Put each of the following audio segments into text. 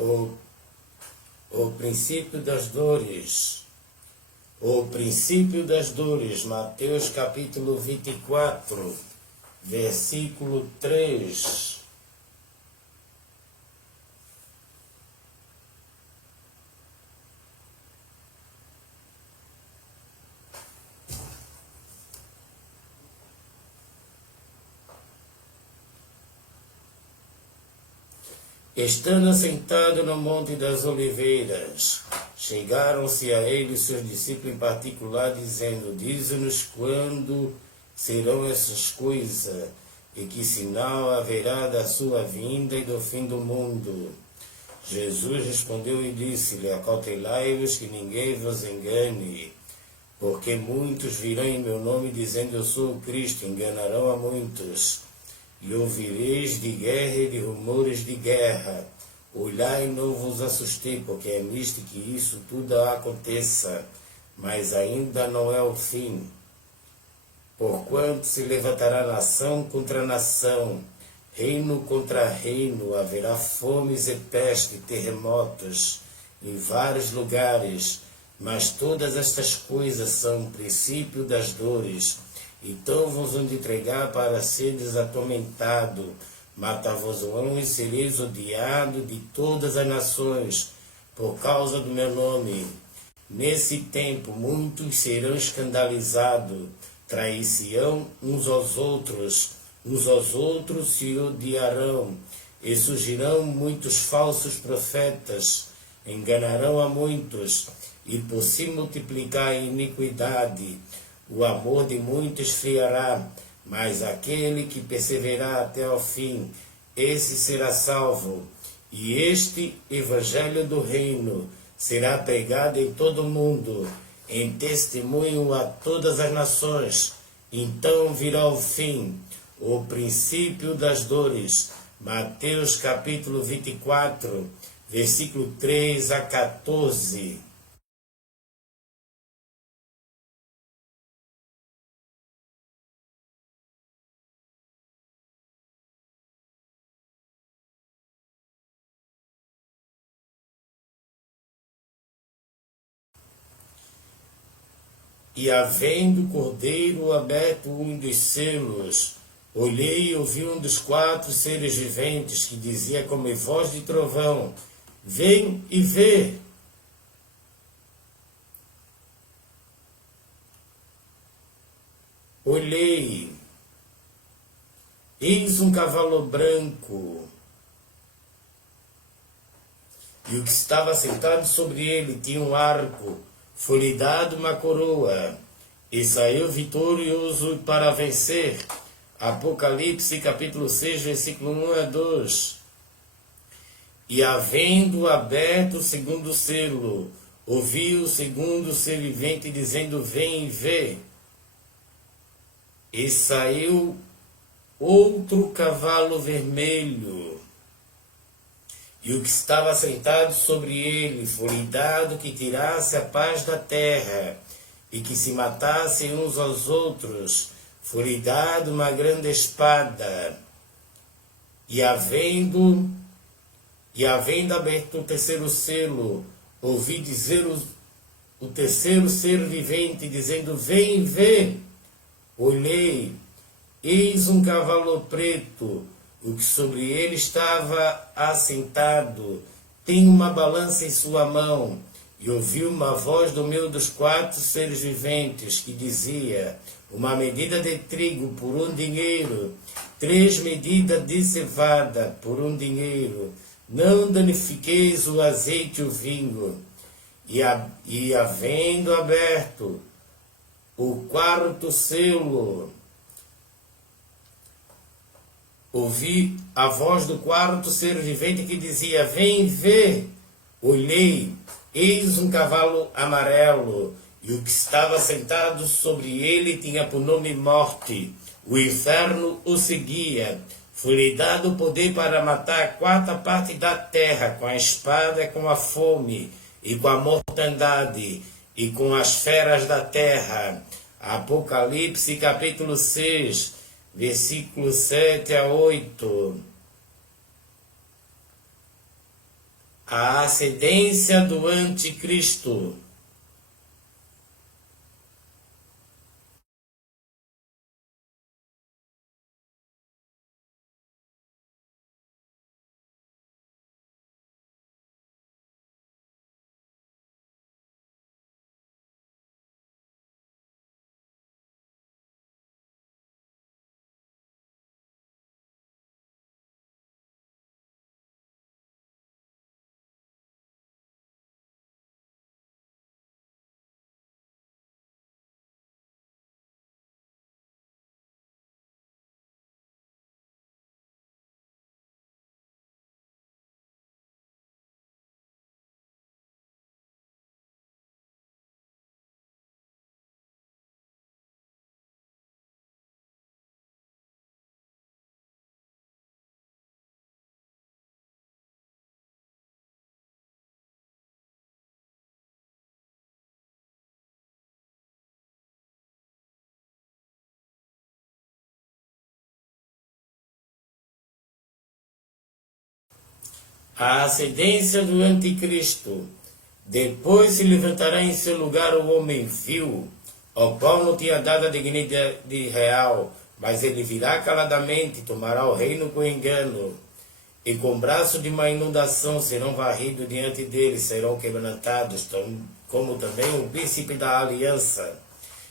O, o princípio das dores. O princípio das dores. Mateus capítulo 24, versículo 3. Estando assentado no Monte das Oliveiras, chegaram-se a ele seus discípulos em particular, dizendo: Dize-nos quando serão essas coisas, e que sinal haverá da sua vinda e do fim do mundo. Jesus respondeu e disse-lhe: Acautelai-vos que ninguém vos engane, porque muitos virão em meu nome dizendo: Eu sou o Cristo, enganarão a muitos. E ouvireis de guerra e de rumores de guerra. Olhai e não vos assustei, porque é nisto que isso tudo aconteça, mas ainda não é o fim. Porquanto se levantará nação contra nação, reino contra reino, haverá fomes e peste, terremotos em vários lugares, mas todas estas coisas são o princípio das dores. Então vos hão de entregar para seres atormentado, matar-vos-ão e sereis odiado de todas as nações, por causa do meu nome. Nesse tempo muitos serão escandalizados, trair-se-ão uns aos outros se odiarão, e surgirão muitos falsos profetas, enganarão a muitos, e por se multiplicar a iniquidade, o amor de muitos esfriará, mas aquele que perseverar até ao fim, esse será salvo. E este evangelho do reino será pregado em todo o mundo, em testemunho a todas as nações. Então virá o fim, o princípio das dores. Mateus capítulo 24, versículo 3 a 14. E havendo o cordeiro aberto um dos selos, olhei e ouvi um dos 4 seres viventes que dizia como voz de trovão: Vem e vê. Olhei, eis um cavalo branco, e o que estava sentado sobre ele tinha um arco, foi-lhe dado uma coroa, e saiu vitorioso para vencer. Apocalipse capítulo 6, versículo 1 a 2. E havendo aberto o segundo selo, ouvi o segundo ser vivente dizendo: Vem e vê. E saiu outro cavalo vermelho, e o que estava sentado sobre ele foi-lhe dado que tirasse a paz da terra, e que se matassem uns aos outros, foi-lhe dado uma grande espada. E havendo aberto o terceiro selo, ouvi dizer o terceiro ser vivente, dizendo: Vem e vê. Olhei, eis um cavalo preto, o que sobre ele estava assentado tem uma balança em sua mão, e ouvi uma voz do meio dos 4 seres viventes, que dizia: uma medida de trigo por 1 dinheiro, 3 medidas de cevada por 1 dinheiro, não danifiqueis o azeite e o vinho. E havendo aberto o 4º selo, ouvi a voz do 4º ser vivente que dizia: Vem ver. Olhei, eis um cavalo amarelo, e o que estava sentado sobre ele tinha por nome Morte. O inferno o seguia. Foi-lhe dado o poder para matar a 4ª parte da terra, com a espada, com a fome, e com a mortandade, e com as feras da terra. Apocalipse capítulo 6, versículos 7 a 8. A ascendência do anticristo. A ascendência do anticristo. Depois se levantará em seu lugar o homem vil, ao qual não tinha dado a dignidade real, mas ele virá caladamente, tomará o reino com engano, e com braço de uma inundação serão varridos diante dele, serão quebrantados, como também o príncipe da aliança.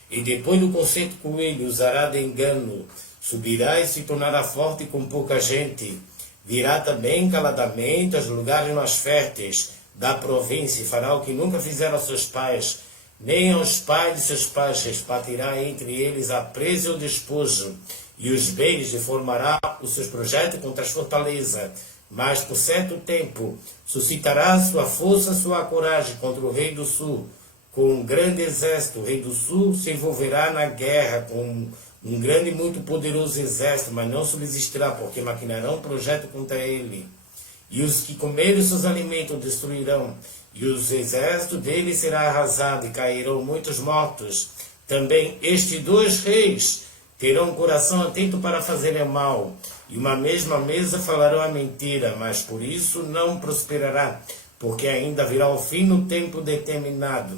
E depois do concerto com ele, usará de engano, subirá e se tornará forte com pouca gente. Virá também caladamente aos lugares mais férteis da província, e fará o que nunca fizeram aos seus pais, nem aos pais de seus pais, repartirá entre eles a presa e o despojo, e os bens, e formará os seus projetos contra as fortalezas. Mas por certo tempo suscitará sua força, sua coragem contra o rei do sul, com um grande exército. O rei do sul se envolverá na guerra com um grande e muito poderoso exército, mas não subsistirá, porque maquinarão um projeto contra ele. E os que comerem seus alimentos o destruirão, e os exércitos dele será arrasado, e cairão muitos mortos. Também estes dois reis terão um coração atento para fazerem mal, e uma mesma mesa falarão a mentira, mas por isso não prosperará, porque ainda virá o fim no tempo determinado.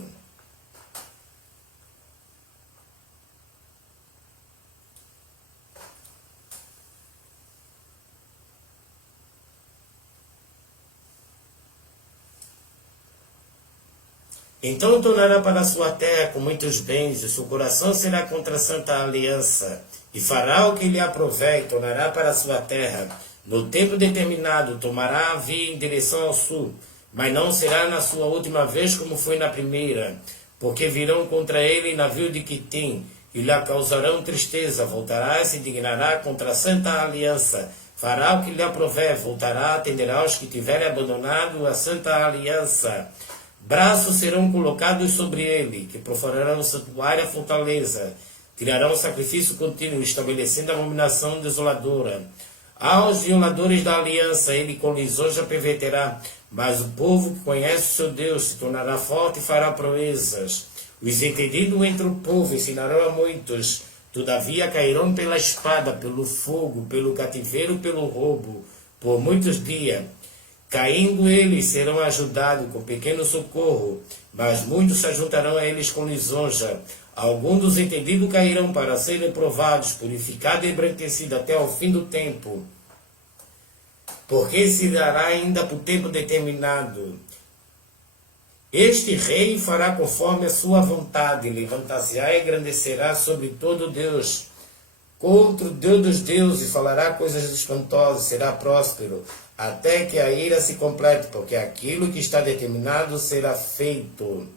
Então tornará para sua terra com muitos bens, e seu coração será contra a santa aliança, e fará o que lhe aprouver, e tornará para sua terra. No tempo determinado, tomará a via em direção ao sul, mas não será na sua última vez como foi na primeira, porque virão contra ele navio de Quitim, e lhe causarão tristeza. Voltará e se indignará contra a santa aliança, fará o que lhe aprouver, voltará, atenderá aos que tiverem abandonado a santa aliança. Braços serão colocados sobre ele, que profanarão o santuário e a fortaleza, tirarão o sacrifício contínuo, estabelecendo a abominação desoladora. Aos violadores da aliança ele com lisonja perverterá, mas o povo que conhece o seu Deus se tornará forte e fará proezas. Os entendidos entre o povo ensinarão a muitos, todavia cairão pela espada, pelo fogo, pelo cativeiro, pelo roubo, por muitos dias. Caindo eles, serão ajudados com pequeno socorro, mas muitos se ajuntarão a eles com lisonja. Alguns dos entendidos cairão para serem provados, purificados e embranquecidos até ao fim do tempo, porque se dará ainda por tempo determinado. Este rei fará conforme a sua vontade, levantar-se-á e engrandecerá sobre todo Deus, contra o Deus dos deuses, falará coisas espantosas, será próspero, até que a ira se complete, porque aquilo que está determinado será feito.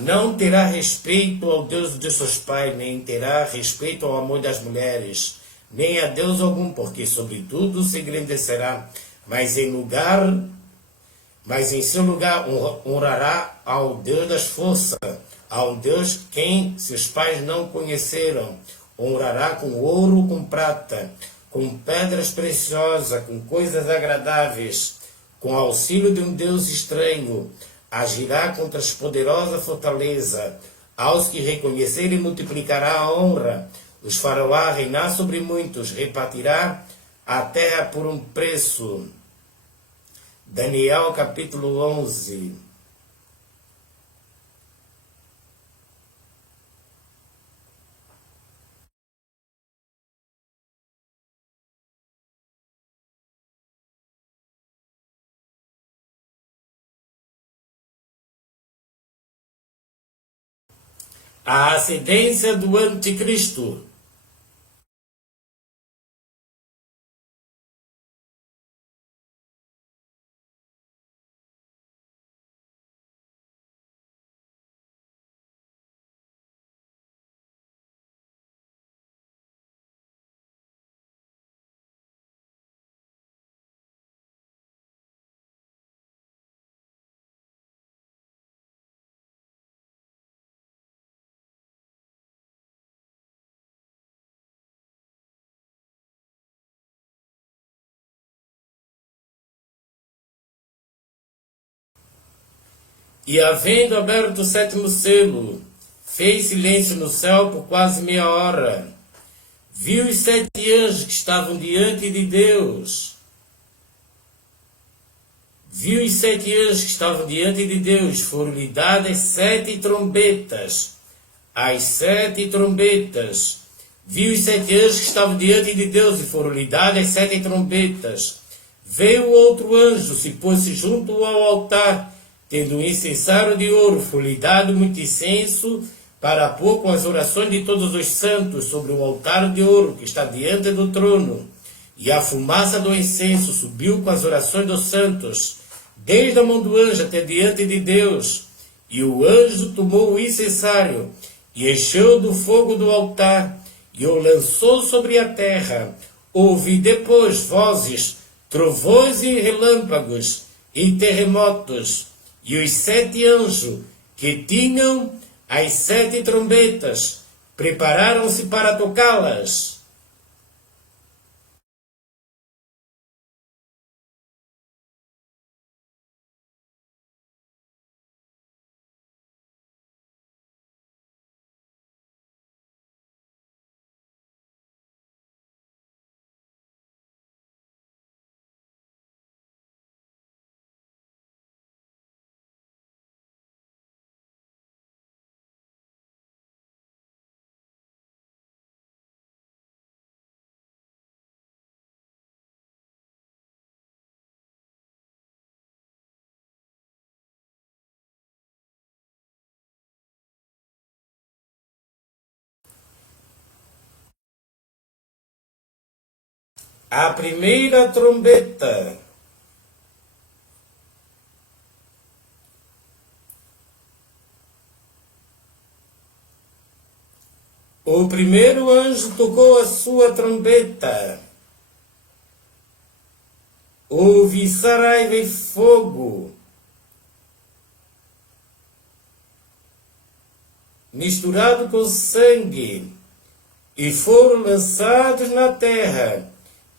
Não terá respeito ao Deus de seus pais, nem terá respeito ao amor das mulheres, nem a Deus algum, porque sobretudo se engrandecerá, mas em seu lugar honrará ao Deus das forças, ao Deus quem seus pais não conheceram. Honrará com ouro, com prata, com pedras preciosas, com coisas agradáveis, com auxílio de um Deus estranho. Agirá contra as poderosas fortalezas. Aos que reconhecerem multiplicará a honra. Os fará reinar sobre muitos, repartirá a terra por um preço. Daniel capítulo 11. A ascendência do anticristo. E havendo aberto o sétimo selo, fez silêncio no céu por quase meia hora. Viu os 7 anjos que estavam diante de Deus. Viu os 7 anjos que estavam diante de Deus. Foram-lhe dadas 7 trombetas. As 7 trombetas. Viu os 7 anjos que estavam diante de Deus e foram-lhe dadas 7 trombetas. Veio outro anjo, se pôs-se junto ao altar, tendo um incensário de ouro, foi-lhe dado muito incenso, para pôr com as orações de todos os santos sobre o altar de ouro que está diante do trono. E a fumaça do incenso subiu com as orações dos santos, desde a mão do anjo até diante de Deus. E o anjo tomou o incensário, e encheu do fogo do altar, e o lançou sobre a terra. Ouvi depois vozes, trovões e relâmpagos, e terremotos. E os 7 anjos, que tinham as 7 trombetas, prepararam-se para tocá-las. A primeira trombeta. O primeiro anjo tocou a sua trombeta. Houve saraiva e fogo, misturado com sangue, e foram lançados na terra,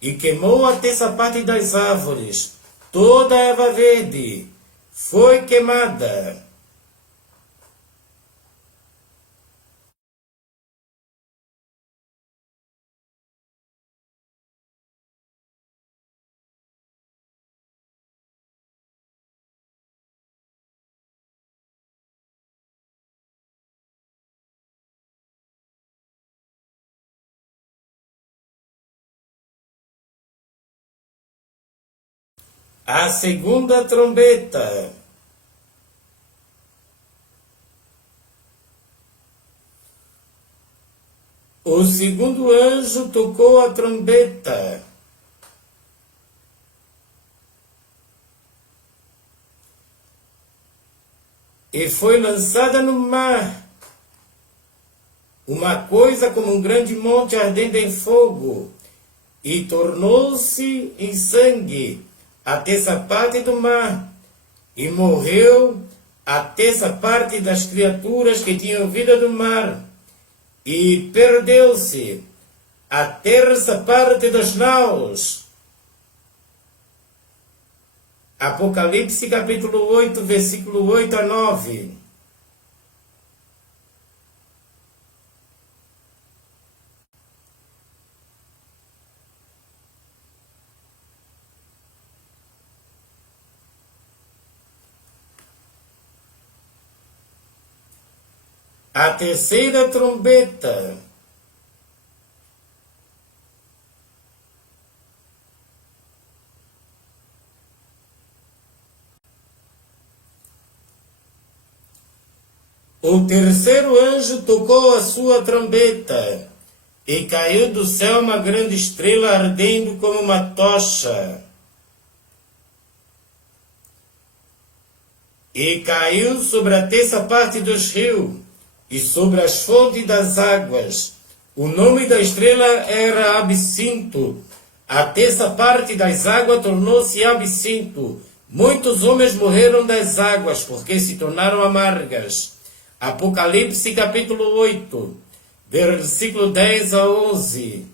e queimou a terça parte das árvores. Toda a erva verde foi queimada. A segunda trombeta. O segundo anjo tocou a trombeta. E foi lançada no mar uma coisa como um grande monte ardendo em fogo, e tornou-se em sangue a terça parte do mar, e morreu a terça parte das criaturas que tinham vida do mar, e perdeu-se a terça parte dos naus. Apocalipse capítulo 8, versículo 8 a 9. A terceira trombeta. O terceiro anjo tocou a sua trombeta, e caiu do céu uma grande estrela ardendo como uma tocha. E caiu sobre a terça parte dos rios, e sobre as fontes das águas. O nome da estrela era Absinto. A terça parte das águas tornou-se absinto. Muitos homens morreram das águas, porque se tornaram amargas. Apocalipse capítulo 8, versículo 10 a 11.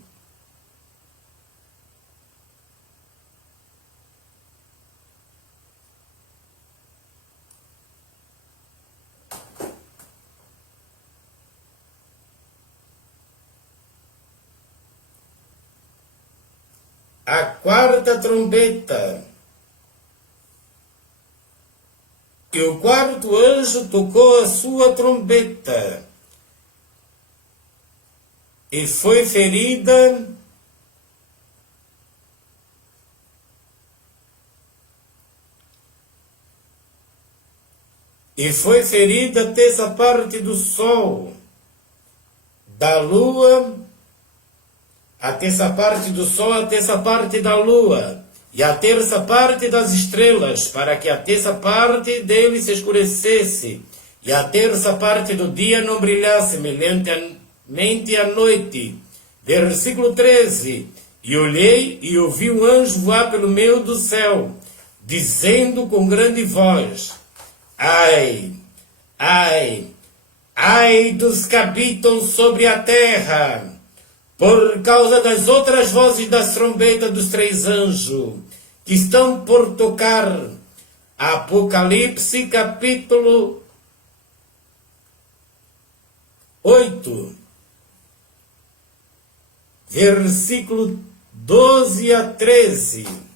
A quarta trombeta. E o quarto anjo tocou a sua trombeta, e foi ferida a terça parte do sol, da lua, a terça parte do sol, a terça parte da lua, e a terça parte das estrelas, para que a terça parte dele se escurecesse, e a terça parte do dia não brilhasse, semelhantemente à noite. Versículo 13. E olhei e ouvi um anjo voar pelo meio do céu, dizendo com grande voz: Ai, ai, ai dos que habitam sobre a terra, por causa das outras vozes das trombetas dos três anjos, que estão por tocar. Apocalipse capítulo 8, versículo 12 a 13.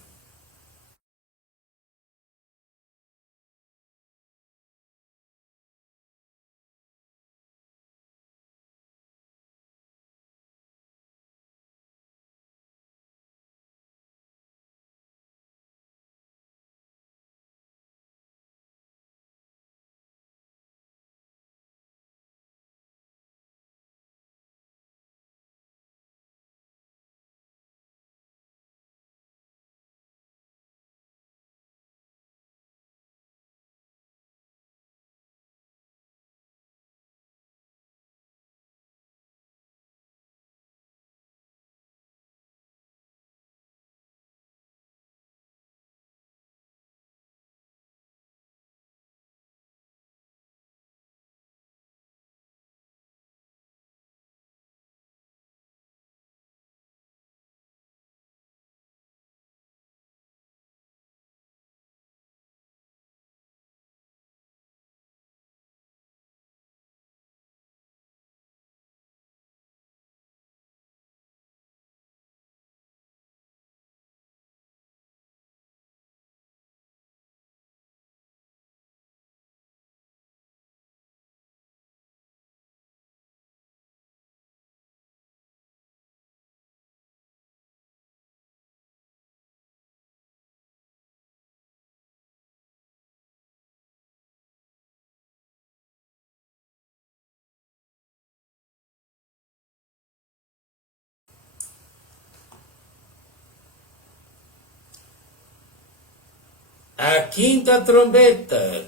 A quinta trombeta.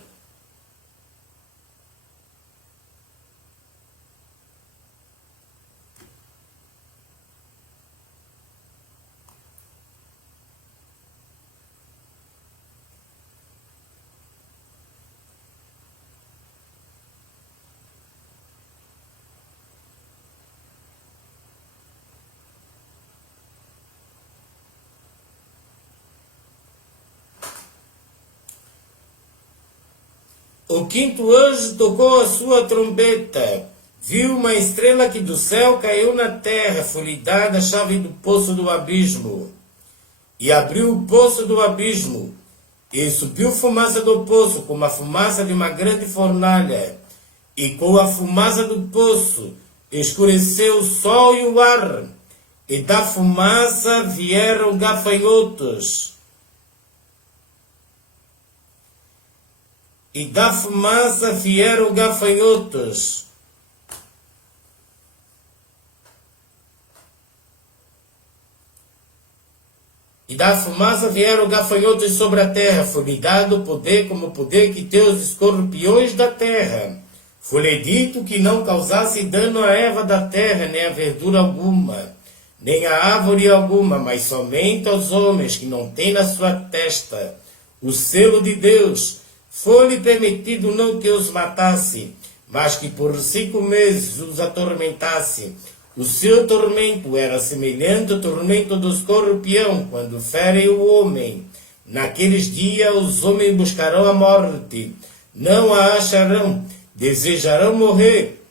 O quinto anjo tocou a sua trombeta. Viu uma estrela que do céu caiu na terra, foi-lhe dada a chave do poço do abismo. E abriu o poço do abismo, e subiu fumaça do poço, como a fumaça de uma grande fornalha. e com a fumaça do poço escureceu o sol e o ar, e da fumaça vieram gafanhotos. E da fumaça vieram gafanhotos. E da fumaça vieram gafanhotos sobre a terra. Foi-lhe dado poder como o poder que tem os escorpiões da terra. Foi-lhe dito que não causasse dano à erva da terra, nem a verdura alguma, nem a árvore alguma, mas somente aos homens que não têm na sua testa o selo de Deus. Foi-lhe permitido não que os matasse, mas que por 5 meses os atormentasse. O seu tormento era semelhante ao tormento do escorpião, quando fere o homem. Naqueles dias os homens buscarão a morte, não a acharão, desejarão morrer.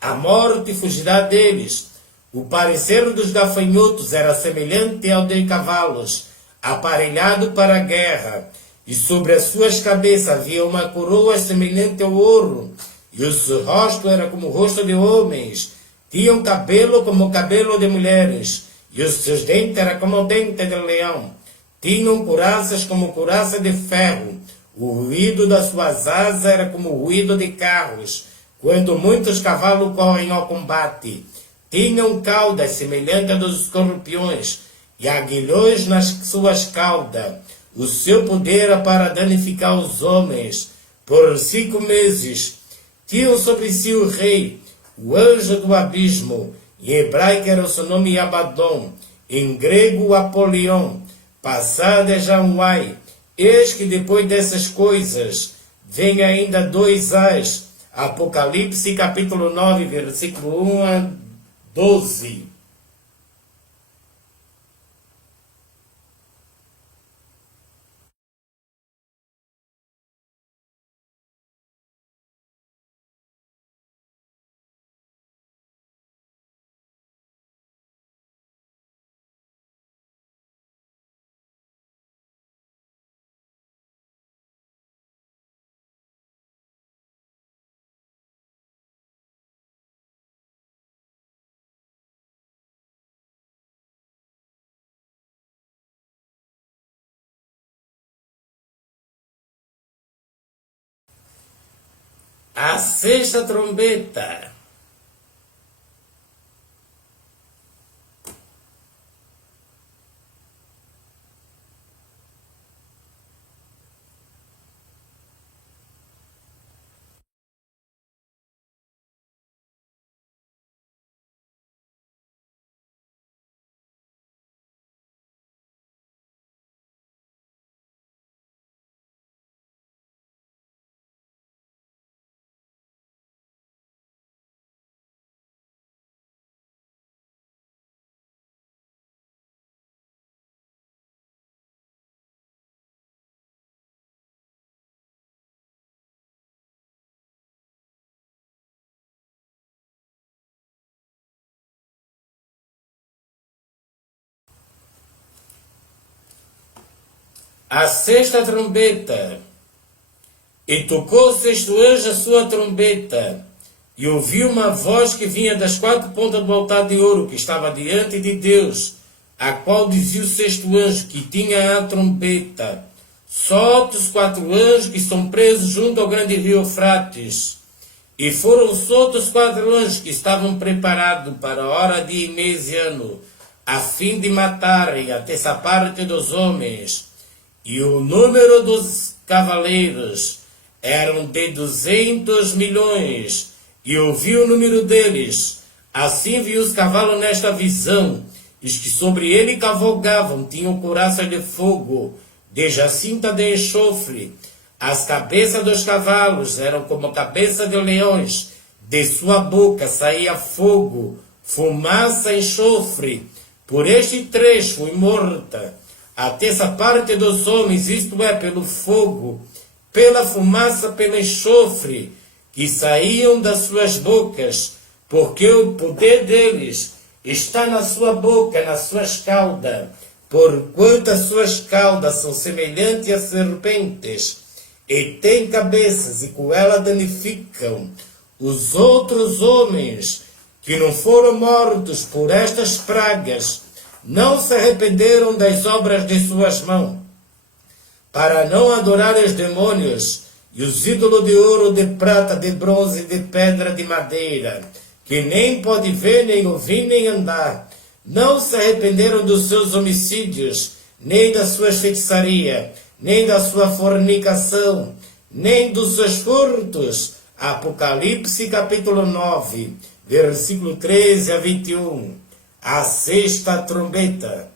A morte fugirá deles. O parecer dos gafanhotos era semelhante ao de cavalos, aparelhado para a guerra. E sobre as suas cabeças havia uma coroa semelhante ao ouro, e o seu rosto era como o rosto de homens. Tinham cabelo como o cabelo de mulheres, e os seus dentes eram como o dente de leão. Tinham couraças como couraça de ferro. O ruído das suas asas era como o ruído de carros, quando muitos cavalos correm ao combate. Tinham caudas semelhantes às dos escorpiões, e aguilhões nas suas caudas. O seu poder era para danificar os homens. Por 5 meses tinham sobre si o rei, o anjo do abismo. Em hebraico era o seu nome Abaddon, em grego Apolion, passado é Janwai. Eis que depois dessas coisas vem ainda 2 ais. Apocalipse capítulo 9, versículo 1 a 12. A 6ª trombeta. A 6ª trombeta. E tocou o 6º anjo a sua trombeta, e ouviu uma voz que vinha das 4 pontas do altar de ouro que estava diante de Deus, a qual dizia o 6º anjo que tinha a trombeta: solte os 4 anjos que estão presos junto ao grande rio Eufrates. E foram soltos os 4 anjos que estavam preparados para a hora de mês e ano, a fim de matarem a terça parte dos homens. E o número dos cavaleiros eram de 200 milhões, e ouvi o número deles. Assim vi os cavalos nesta visão, os que sobre ele cavalgavam tinham couraças de fogo, de jacinta de enxofre. As cabeças dos cavalos eram como cabeça de leões, de sua boca saía fogo, fumaça e enxofre. Por este trecho fui morta. A terça parte dos homens, isto é, pelo fogo, pela fumaça, pelo enxofre, que saíam das suas bocas, porque o poder deles está na sua boca, nas suas caudas, porquanto as suas caudas são semelhantes a serpentes, e têm cabeças, e com elas danificam. os outros homens que não foram mortos por estas pragas não se arrependeram das obras de suas mãos, para não adorar os demônios e os ídolos de ouro, de prata, de bronze, de pedra, de madeira, que nem pode ver, nem ouvir, nem andar. Não se arrependeram dos seus homicídios, nem das suas feitiçarias, nem da sua fornicação, nem dos seus furtos. Apocalipse capítulo 9, versículo 13 a 21. A sexta trombeta.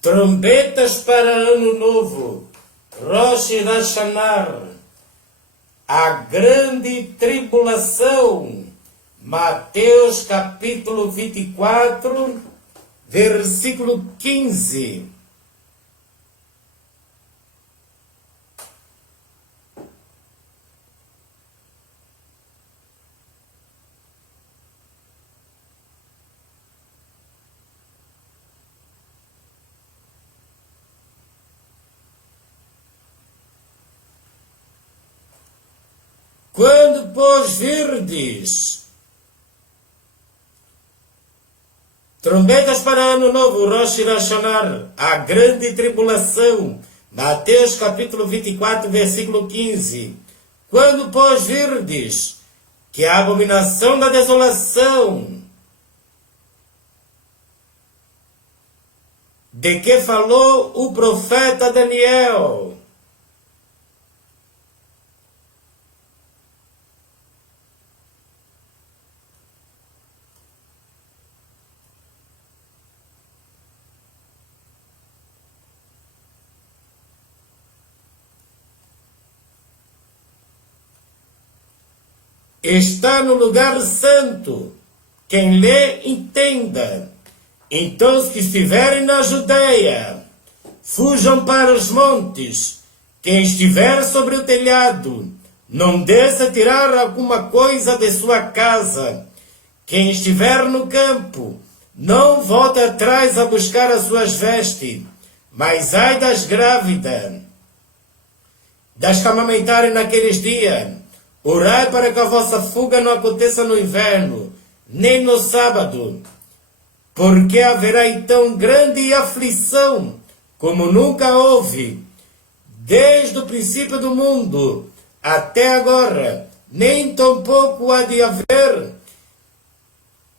Trombetas para Ano Novo, Rosh Hashanah, a grande tribulação, Mateus capítulo 24, versículo 15. Quando, pois, virdes trombetas para Ano Novo, Rosh Hashanah, a grande tribulação, Mateus capítulo 24, versículo 15. Quando, pois, virdes que a abominação da desolação, de que falou o profeta Daniel, está no lugar santo, quem lê entenda. Então os que estiverem na Judeia, fujam para os montes. Quem estiver sobre o telhado, não desça tirar alguma coisa de sua casa. Quem estiver no campo, não volte atrás a buscar as suas vestes. Mas ai das grávidas, das que amamentarem naqueles dias. Orai para que a vossa fuga não aconteça no inverno, nem no sábado, porque haverá então grande aflição, como nunca houve, desde o princípio do mundo até agora, nem tampouco há de haver.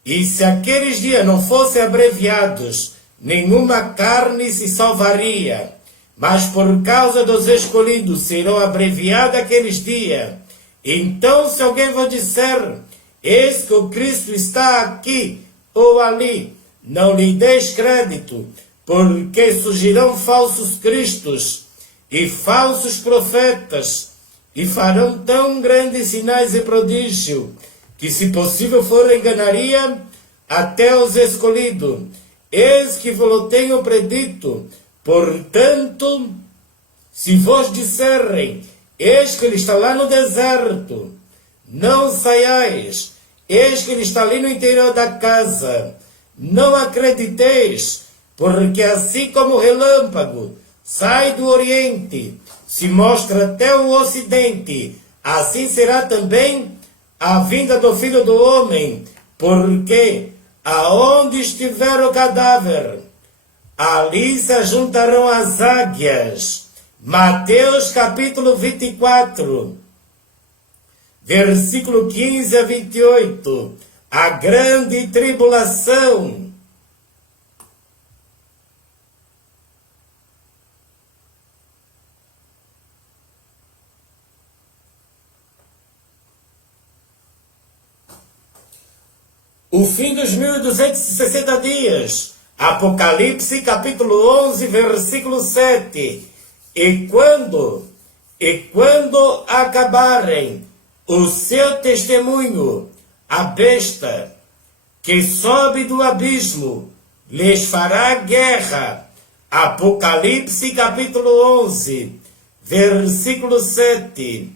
E se aqueles dias não fossem abreviados, nenhuma carne se salvaria, mas por causa dos escolhidos serão abreviados aqueles dias. Então, se alguém vos disser, eis que o Cristo está aqui ou ali, não lhe deis crédito, porque surgirão falsos cristos e falsos profetas, e farão tão grandes sinais e prodígios, que se possível for enganaria até os escolhidos. Eis que vos tenho predito. Portanto, se vos disserem, eis que ele está lá no deserto, não saiais. Eis que ele está ali no interior da casa, não acrediteis, porque assim como o relâmpago sai do oriente, se mostra até o ocidente, assim será também a vinda do Filho do Homem, porque aonde estiver o cadáver, Ali se ajuntarão as águias. Mateus capítulo 24, versículo 15 a 28. A grande tribulação. O fim dos 1260 dias. Apocalipse capítulo 11, versículo 7. E quando acabarem o seu testemunho, a besta que sobe do abismo lhes fará guerra. Apocalipse capítulo 11, versículo 7.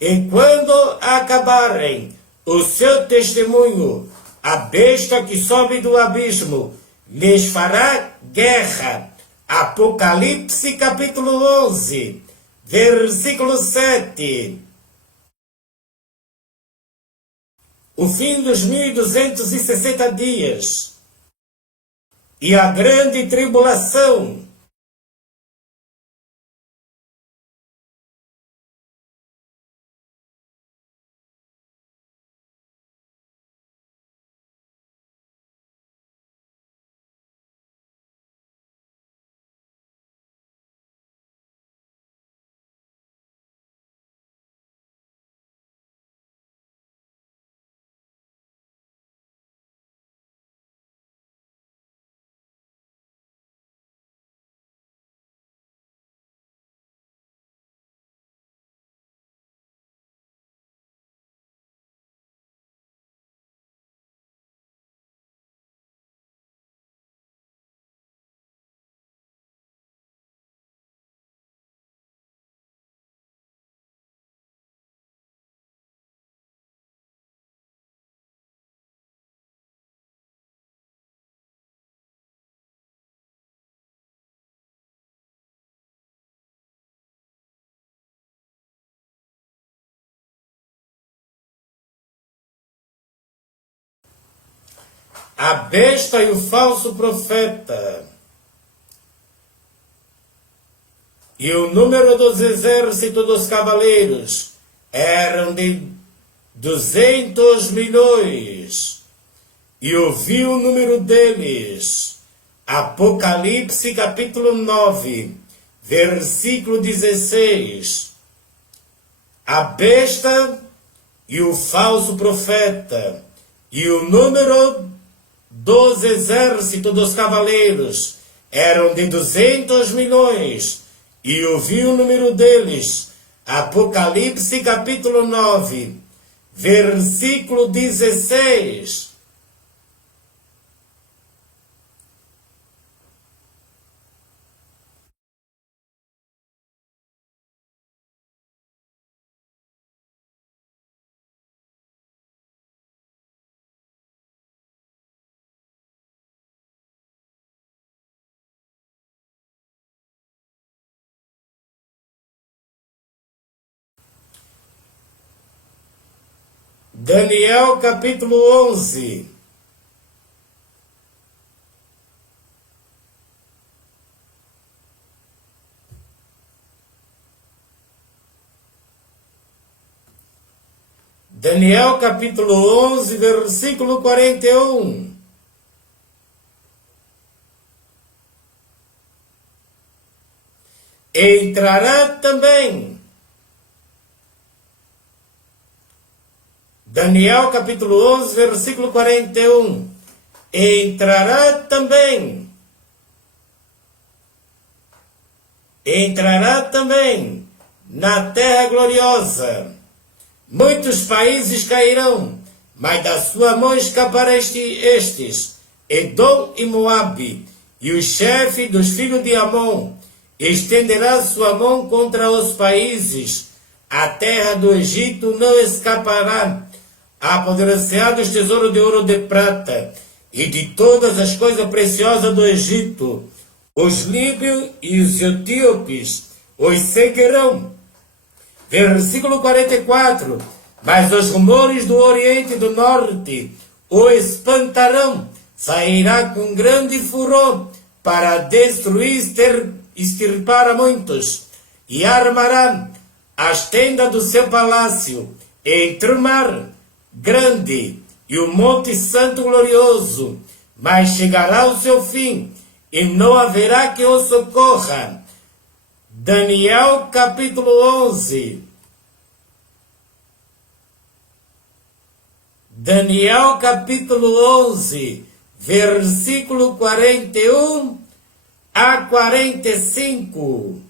E quando acabarem o seu testemunho, a besta que sobe do abismo lhes fará guerra. Apocalipse capítulo 11, versículo 7. O fim dos 1260 dias e a grande tribulação. A besta e o falso profeta. E o número dos exércitos dos cavaleiros eram de 200 milhões. E ouvi o número deles. Apocalipse capítulo 9, versículo 16. A besta e o falso profeta. E o número dos exércitos dos cavaleiros eram de 200 milhões, e ouvi o número deles. Apocalipse capítulo 9, versículo 16. Daniel capítulo 11. Daniel capítulo 11, versículo 41. Entrará também. Daniel capítulo 11, versículo 41. Entrará também na terra gloriosa. Muitos países cairão, mas da sua mão escapará estes, Edom e Moabe, e o chefe dos filhos de Amon estenderá sua mão contra os países. A terra do Egito não escapará. Apodrecerá dos tesouros de ouro e de prata, e de todas as coisas preciosas do Egito. Os líbios e os etíopes os seguirão. Versículo 44. Mas os rumores do Oriente e do Norte o espantarão. Sairá com grande furor para destruir, extirpar a muitos, e armará as tendas do seu palácio entre o mar grande e o monte santo glorioso, mas chegará o seu fim, e não haverá que o socorra. Daniel capítulo 11. Daniel capítulo 11, versículo 41 a 45.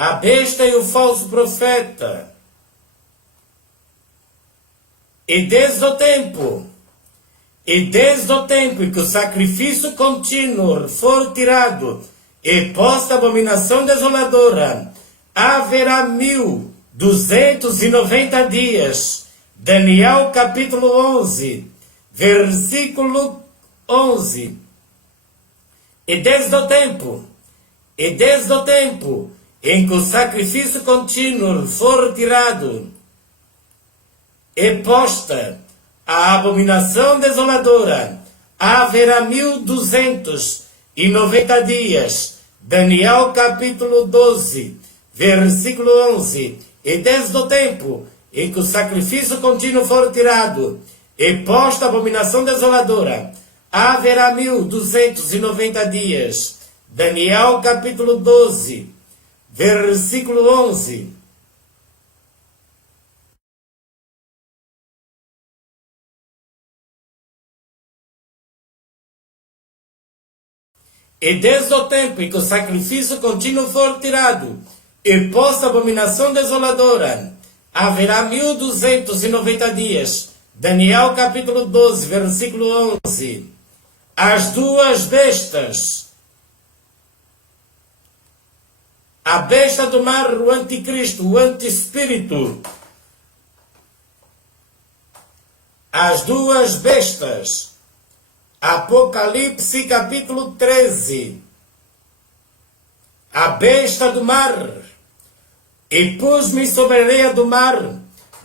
A besta e o falso profeta. E desde o tempo em que o sacrifício contínuo for tirado e posta a abominação desoladora, haverá 1290 dias. Daniel capítulo 11, versículo 11. E desde o tempo em que o sacrifício contínuo for tirado e posta a abominação desoladora, haverá 1290 dias. Daniel capítulo 12, versículo 11. E desde o tempo em que o sacrifício contínuo for tirado e posta a abominação desoladora, haverá 1290 dias. Daniel capítulo 12, versículo 11. E desde o tempo em que o sacrifício contínuo for tirado e posta a abominação desoladora, haverá 1290 dias. Daniel capítulo 12, versículo 11. As duas bestas. A besta do mar, o anticristo, o antiespírito. As duas bestas. Apocalipse capítulo 13. A besta do mar. E pus-me sobre a areia do mar.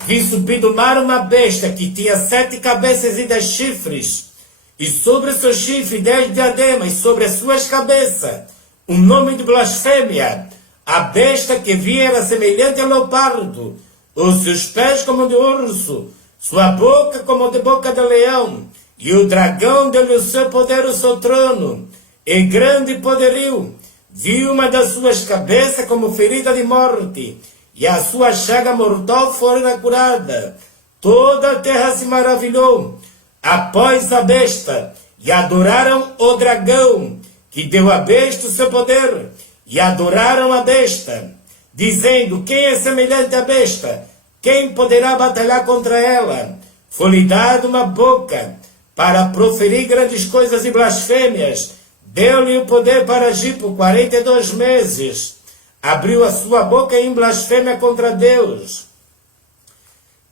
Vi subir do mar uma besta que tinha 7 cabeças e 10 chifres. E sobre o seu chifre 10 diademas, e sobre as suas cabeças um nome de blasfêmia. A besta que vi era semelhante a leopardo, os seus pés como de urso, sua boca como de boca de leão, e o dragão deu-lhe o seu poder, o seu trono, e grande poderio. Vi uma das suas cabeças como ferida de morte, e a sua chaga mortal fora curada. Toda a terra se maravilhou após a besta, e adoraram o dragão, que deu à besta o seu poder, e adoraram a besta, dizendo: quem é semelhante à besta? Quem poderá batalhar contra ela? Foi-lhe dada uma boca para proferir grandes coisas e blasfêmias. Deu-lhe o poder para agir por 42 meses. Abriu a sua boca em blasfêmia contra Deus,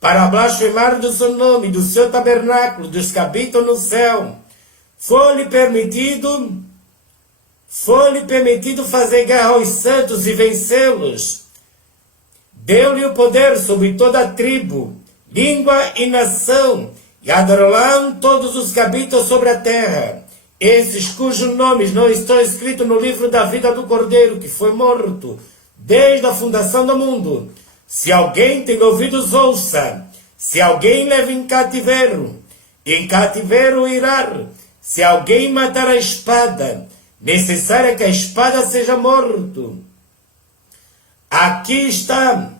para blasfemar do seu nome, do seu tabernáculo, dos que habitam no céu. Foi-lhe permitido fazer guerra aos santos e vencê-los. Deu-lhe o poder sobre toda a tribo, língua e nação, e adorarão todos os que habitam sobre a terra, esses cujos nomes não estão escritos no livro da vida do Cordeiro, que foi morto desde a fundação do mundo. Se alguém tem ouvidos, ouça. Se alguém leva em cativeiro irá. Se alguém matar a espada, necessário que a espada seja morto. Aqui está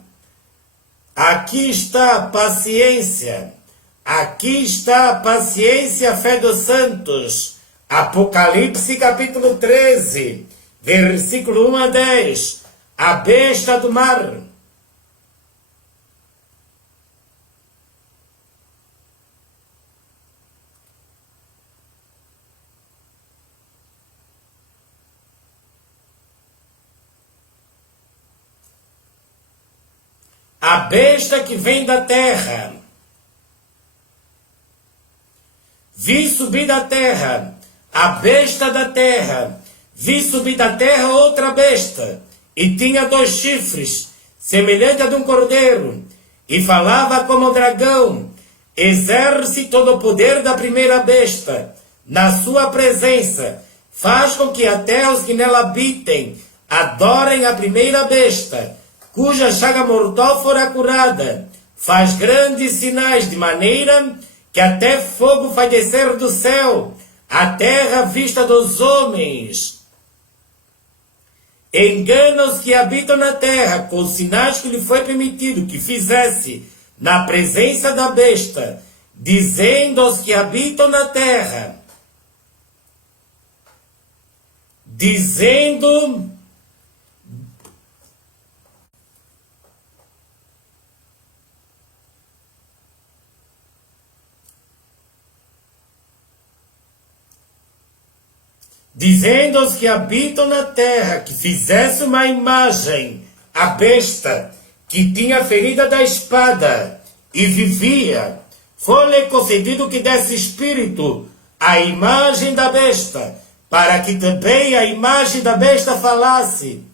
a paciência. Aqui está a paciência, a fé dos santos. Apocalipse capítulo 13, versículo 1 a 10. A besta do mar. A besta que vem da terra. vi subir da terra a besta da terra, vi subir da terra outra besta, e tinha 2 chifres, semelhante a de um cordeiro, e falava como dragão, exerce todo o poder da primeira besta, na sua presença, faz com que até os que nela habitem adorem a primeira besta, cuja chaga mortal fora curada, faz grandes sinais de maneira que até fogo faz descer do céu, a terra à vista dos homens. Engana os que habitam na terra com os sinais que lhe foi permitido que fizesse na presença da besta, dizendo aos que habitam na terra, dizendo aos que habitam na terra que fizesse uma imagem à besta que tinha ferida da espada e vivia, foi-lhe concedido que desse espírito à imagem da besta, para que também a imagem da besta falasse.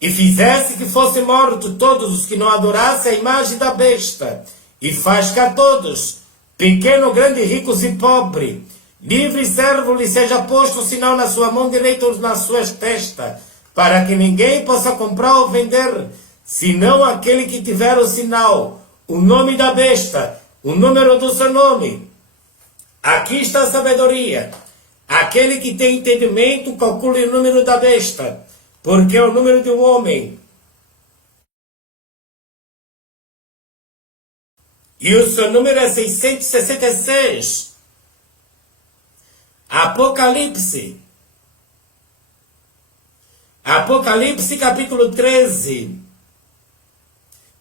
E fizesse que fossem mortos todos os que não adorassem a imagem da besta, e faz que a todos, pequeno, grande, ricos e pobre, livre e servo, lhe seja posto o sinal na sua mão direita ou nas suas testas, para que ninguém possa comprar ou vender, senão aquele que tiver o sinal, o nome da besta, o número do seu nome. Aqui está a sabedoria. Aquele que tem entendimento, calcule o número da besta, porque é o número de um homem. E o seu número é 666. Apocalipse. Apocalipse capítulo 13.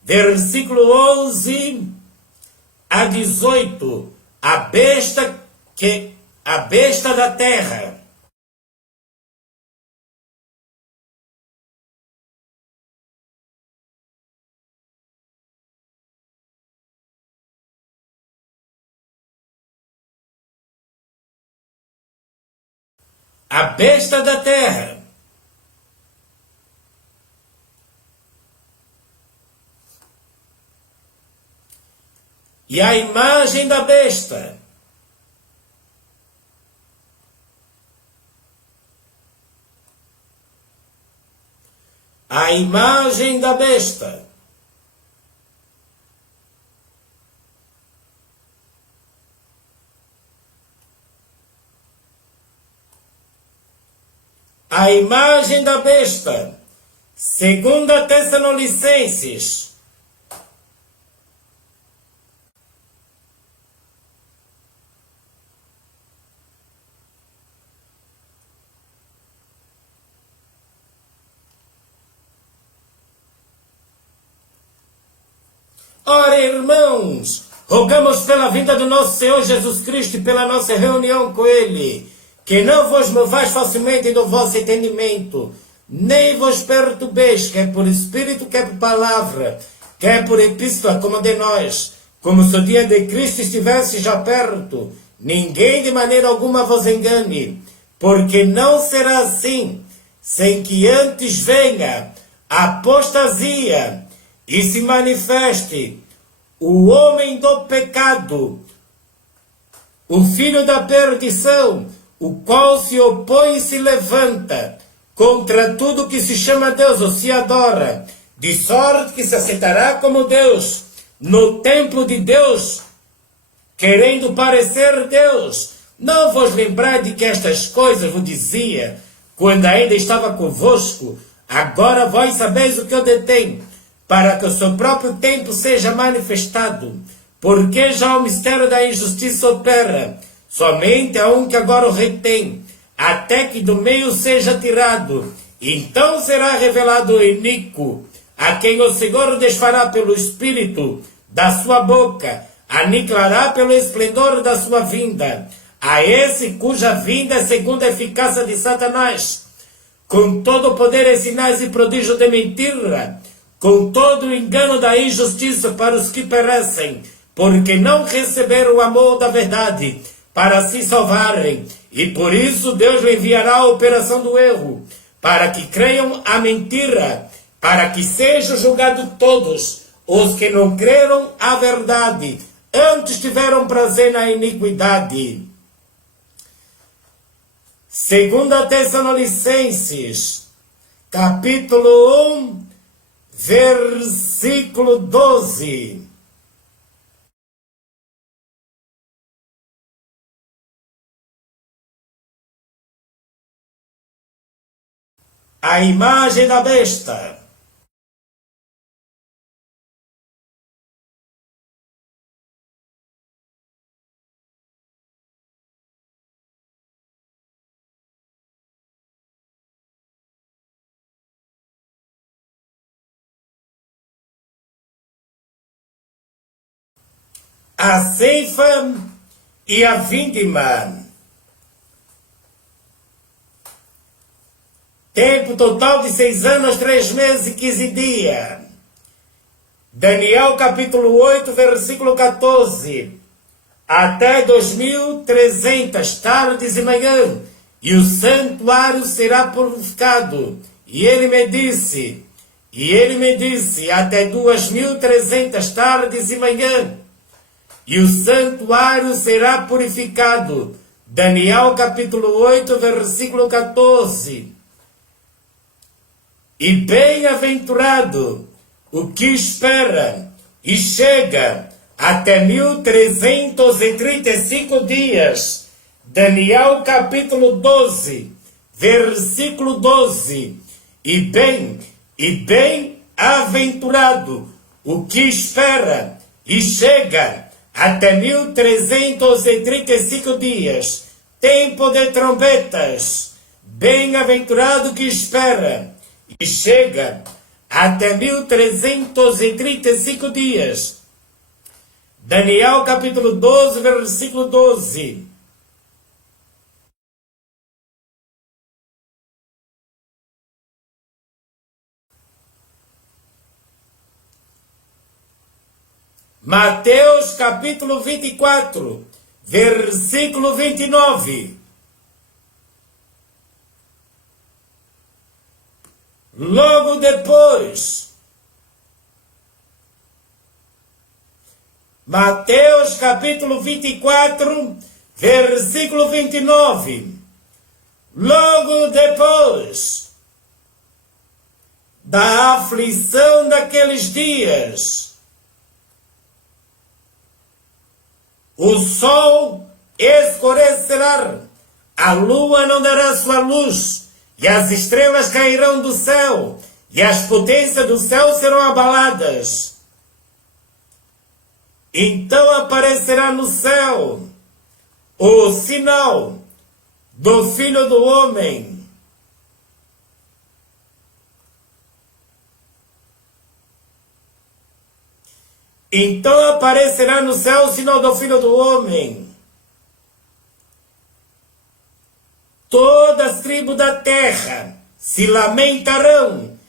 Versículo 11 a 18. A besta da terra. A besta da terra. E a imagem da besta. A imagem da besta. A imagem da besta. 2 Tessalonicenses. Ora, irmãos, rogamos pela vinda do nosso Senhor Jesus Cristo e pela nossa reunião com Ele, que não vos movais facilmente do vosso entendimento, nem vos perturbeis, quer por espírito, quer por palavra, quer por epístola, como de nós, como se o dia de Cristo estivesse já perto. Ninguém de maneira alguma vos engane, porque não será assim, sem que antes venha a apostasia e se manifeste o homem do pecado, o filho da perdição, o qual se opõe e se levanta contra tudo que se chama Deus ou se adora, de sorte que se aceitará como Deus no templo de Deus, querendo parecer Deus. Não vos lembrai de que estas coisas vos dizia quando ainda estava convosco? Agora vós sabeis o que eu detenho, para que o seu próprio tempo seja manifestado, porque já o mistério da injustiça opera. Somente há um que agora o retém, até que do meio seja tirado. Então será revelado o iníquo, a quem o Senhor desfará pelo Espírito da sua boca, aniquilará pelo esplendor da sua vinda. A esse cuja vinda é segundo a eficácia de Satanás, com todo o poder e sinais e prodígio de mentira, com todo o engano da injustiça para os que perecem, porque não receberam o amor da verdade para se salvarem. E por isso Deus lhe enviará a operação do erro, para que creiam a mentira, para que sejam julgados todos os que não creram a verdade, antes tiveram prazer na iniquidade. Segunda Tessalonicenses, capítulo 1, versículo 12. A imagem da besta. A ceifa e a vindima. Tempo total de 6 anos, 3 meses e 15 dias. Daniel capítulo 8, versículo 14. Até 2300 tardes e manhã, e o santuário será purificado. E ele me disse, até 2300 tardes e manhã, e o santuário será purificado. Daniel capítulo 8, versículo 14. E bem-aventurado o que espera e chega até 1335 dias. Daniel capítulo 12, versículo 12. E bem-aventurado o que espera e chega até 1335 dias. Tempo de trombetas. Bem-aventurado que espera e chega até 1335 dias. Daniel capítulo 12, versículo 12. Mateus capítulo 24, versículo 29. Logo depois, Mateus capítulo 24, versículo 29. Logo depois da aflição daqueles dias, o sol escurecerá, a lua não dará sua luz, e as estrelas cairão do céu, e as potências do céu serão abaladas. Então aparecerá no céu o sinal do Filho do Homem. Então aparecerá no céu o sinal do Filho do Homem. Todas as tribos da terra se lamentarão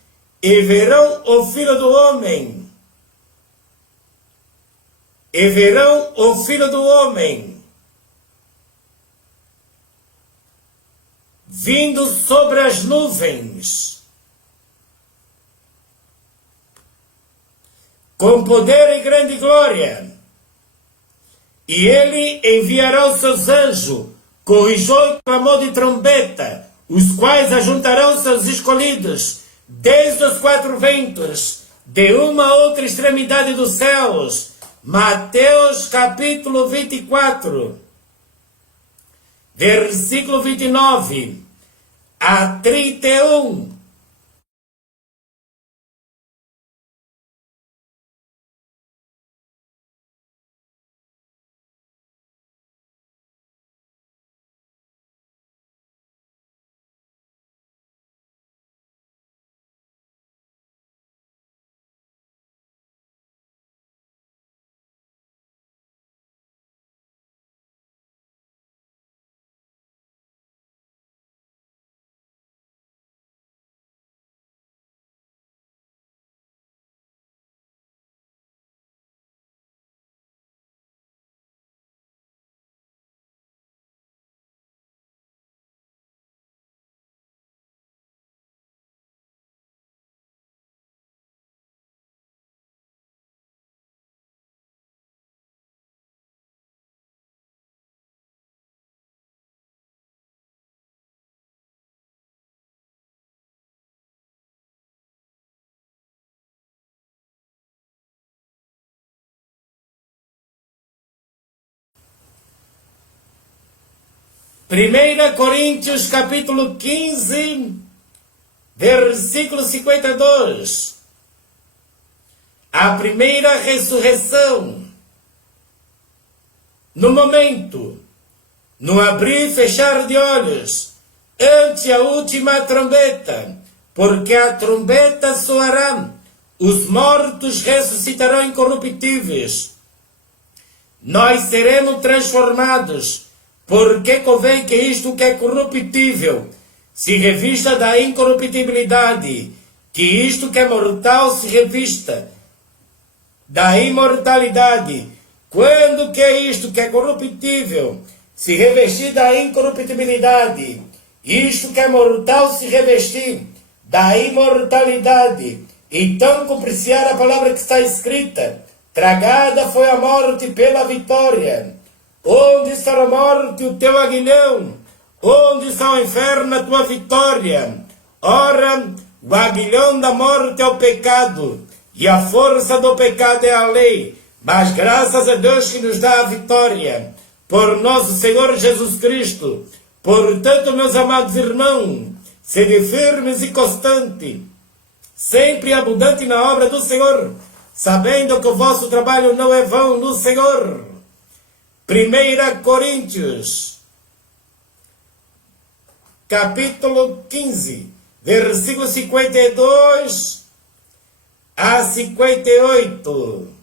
e verão o Filho do Homem. E verão o Filho do Homem vindo sobre as nuvens, com poder e grande glória. E ele enviará os seus anjos, com rojão e clamor de trombeta, os quais ajuntarão seus escolhidos, desde os 4 ventos, de uma a outra extremidade dos céus. Mateus capítulo 24, versículo 29 a 31. 1 Coríntios capítulo 15, versículo 52. A primeira ressurreição, no momento, no abrir e fechar de olhos, ante a última trombeta, porque a trombeta soará, os mortos ressuscitarão incorruptíveis. Nós seremos transformados, porque convém que isto que é corruptível se revista da incorruptibilidade, que isto que é mortal se revista da imortalidade. Quando que é isto que é corruptível se revestir da incorruptibilidade, isto que é mortal se revestir da imortalidade, então cumprir-se-á a palavra que está escrita: tragada foi a morte pela vitória. Onde está a morte, o teu aguilhão? Onde está o inferno, a tua vitória? Ora, o aguilhão da morte é o pecado, e a força do pecado é a lei. Mas graças a Deus que nos dá a vitória, por nosso Senhor Jesus Cristo. Portanto, meus amados irmãos, sede firmes e constantes, sempre abundante na obra do Senhor, sabendo que o vosso trabalho não é vão no Senhor. 1 Coríntios, capítulo 15, versículo 52 a 58.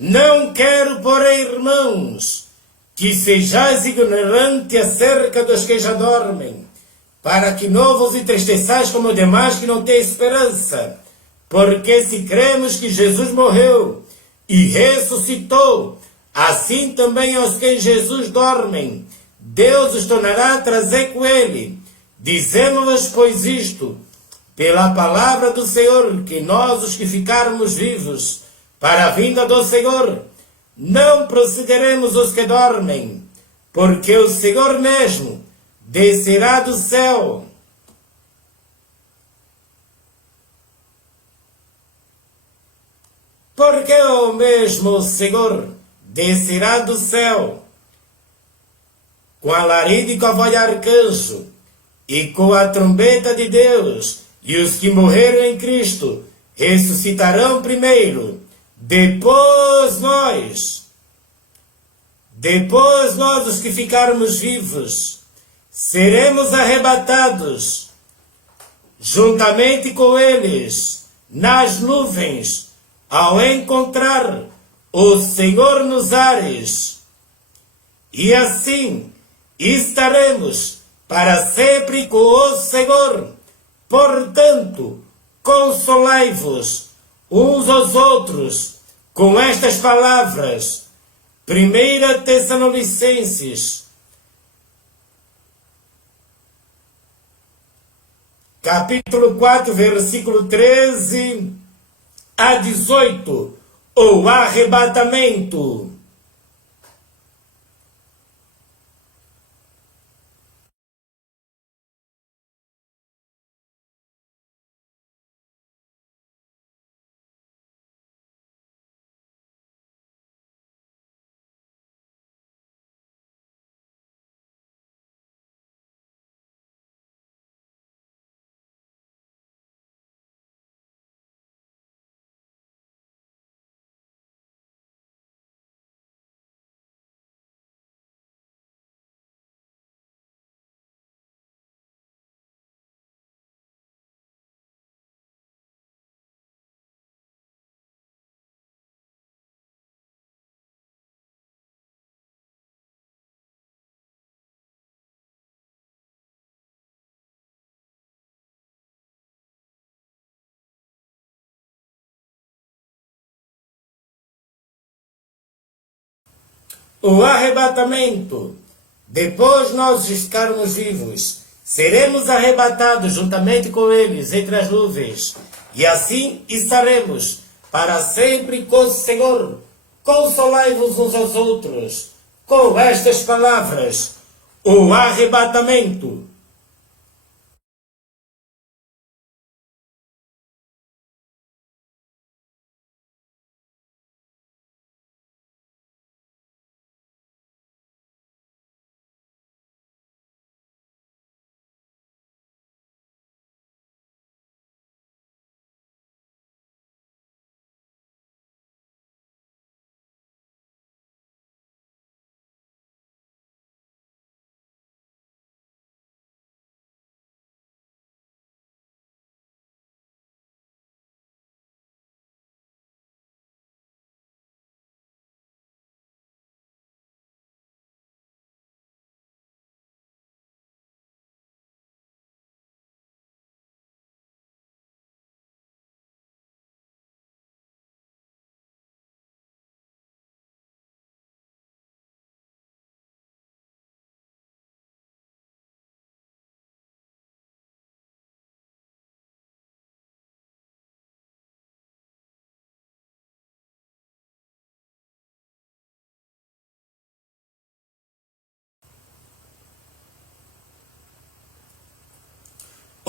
Não quero, porém, irmãos, que sejais ignorantes acerca dos que já dormem, para que não vos entristeçais como demais que não têm esperança. Porque se cremos que Jesus morreu e ressuscitou, assim também aos que em Jesus dormem, Deus os tornará a trazer com ele. Dizemos-vos, pois, isto, pela palavra do Senhor, que nós, os que ficarmos vivos, para a vinda do Senhor, não procederemos os que dormem, porque o Senhor mesmo descerá do céu. Porque o mesmo Senhor descerá do céu, com alarido e com a voz de arcanjo, e com a trombeta de Deus, e os que morreram em Cristo ressuscitarão primeiro. Depois nós, os que ficarmos vivos, seremos arrebatados, juntamente com eles, nas nuvens, ao encontrar o Senhor nos ares. E assim estaremos para sempre com o Senhor. Portanto, consolai-vos uns aos outros com estas palavras. 1 Tessalonicenses, capítulo 4, versículo 13 a 18. O arrebatamento. O arrebatamento. Depois nós ficarmos vivos, seremos arrebatados juntamente com eles entre as nuvens, e assim estaremos para sempre com o Senhor. Consolai-vos uns aos outros com estas palavras. O arrebatamento.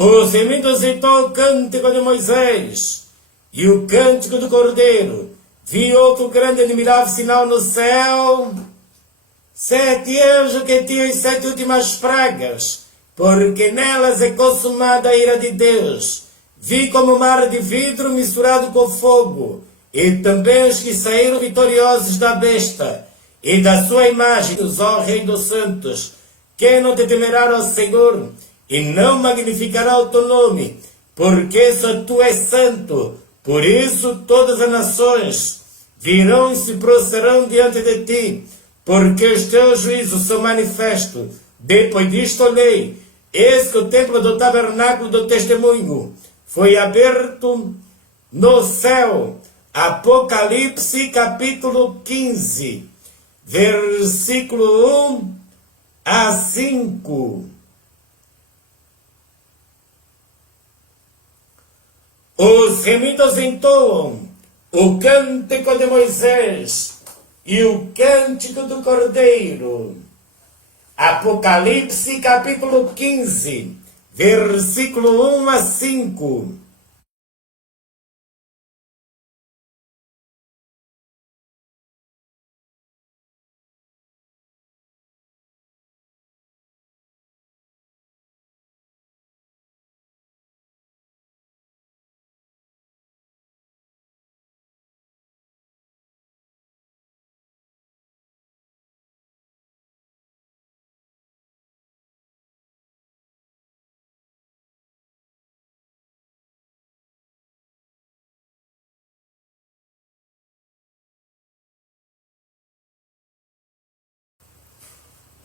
Os imitas então o cântico de Moisés e o cântico do Cordeiro. Vi outro grande e admirável sinal no céu. 7 anjos que tinham as 7 últimas pragas, porque nelas é consumada a ira de Deus. Vi como mar de vidro misturado com fogo, e também os que saíram vitoriosos da besta e da sua imagem, ó Rei dos Santos. Quem não te temerá ao Senhor e não magnificará o teu nome, porque só tu és santo. Por isso todas as nações virão e se prostrarão diante de ti, porque os teus juízos são manifestos. Depois disto olhei, eis que o templo do tabernáculo do testemunho foi aberto no céu. Apocalipse capítulo 15, versículo 1 a 5. Os remidos entoam o cântico de Moisés e o cântico do Cordeiro. Apocalipse capítulo 15, versículo 1 a 5.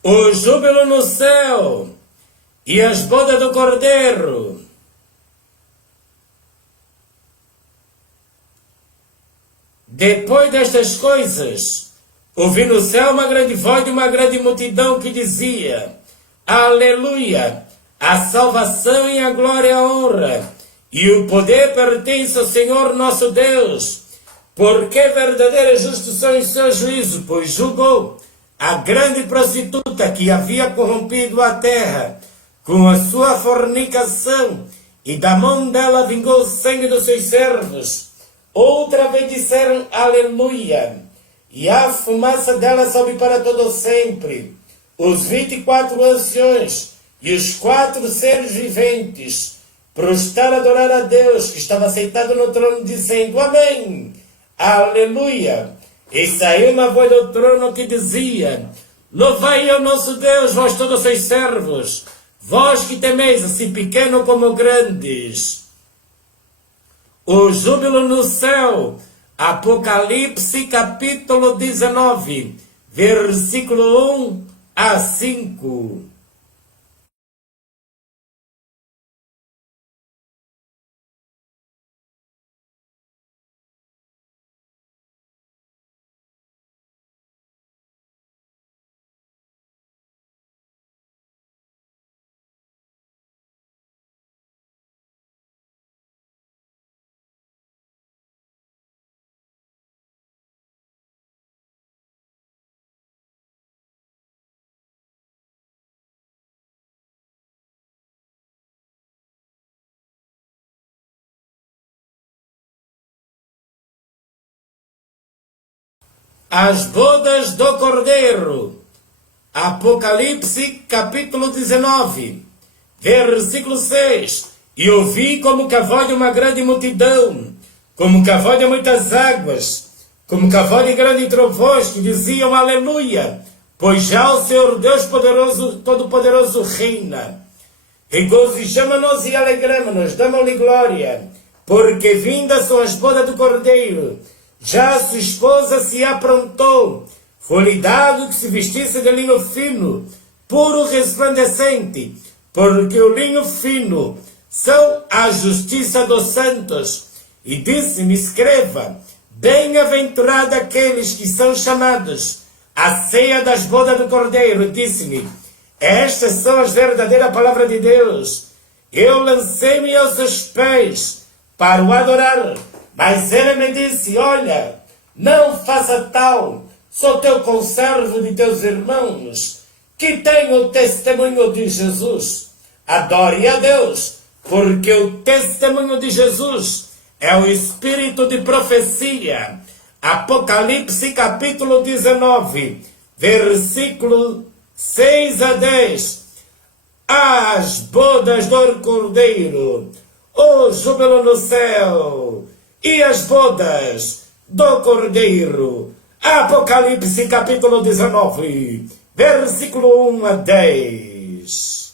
O júbilo no céu e as bodas do Cordeiro. Depois destas coisas, ouvi no céu uma grande voz de uma grande multidão que dizia: Aleluia! A salvação e a glória e a honra e o poder pertence ao Senhor nosso Deus, porque verdadeiro e justo são os seus juízos, pois julgou a grande prostituta que havia corrompido a terra com a sua fornicação, e da mão dela vingou o sangue dos seus servos. Outra vez disseram Aleluia, e a fumaça dela sobe para todo sempre. Os 24 anciões e os 4 seres viventes prostraram a adorar a Deus, que estava sentado no trono, dizendo Amém, Aleluia. E saiu uma voz do trono que dizia: Louvai ao nosso Deus, vós todos seus servos, vós que temeis, assim pequeno como grandes. O júbilo no céu. Apocalipse capítulo 19, versículo 1 a 5. As bodas do Cordeiro. Apocalipse capítulo 19, versículo 6. E ouvi como que a voz de uma grande multidão, como que a voz de muitas águas, como que a voz de grandes trovões, que diziam Aleluia, pois já o Senhor Deus poderoso, todo-poderoso reina. Regozijamo-nos e alegramo-nos, damos-lhe glória, porque vindas são as bodas do Cordeiro. Já sua esposa se aprontou, foi-lhe dado que se vestisse de linho fino, puro resplandecente, porque o linho fino são a justiça dos santos. E disse-me, escreva, bem-aventurado aqueles que são chamados à ceia das bodas do Cordeiro. Disse-me, estas são as verdadeiras palavras de Deus. Eu lancei-me aos seus pés para o adorar. Mas ele me disse, olha, não faça tal, sou teu conservo de teus irmãos, que têm o testemunho de Jesus. Adore a Deus, porque o testemunho de Jesus é o espírito de profecia. Apocalipse capítulo 19, versículo 6 a 10. As bodas do Cordeiro, o júbilo no céu, e as bodas do Cordeiro. Apocalipse capítulo 19, versículo 1 a 10.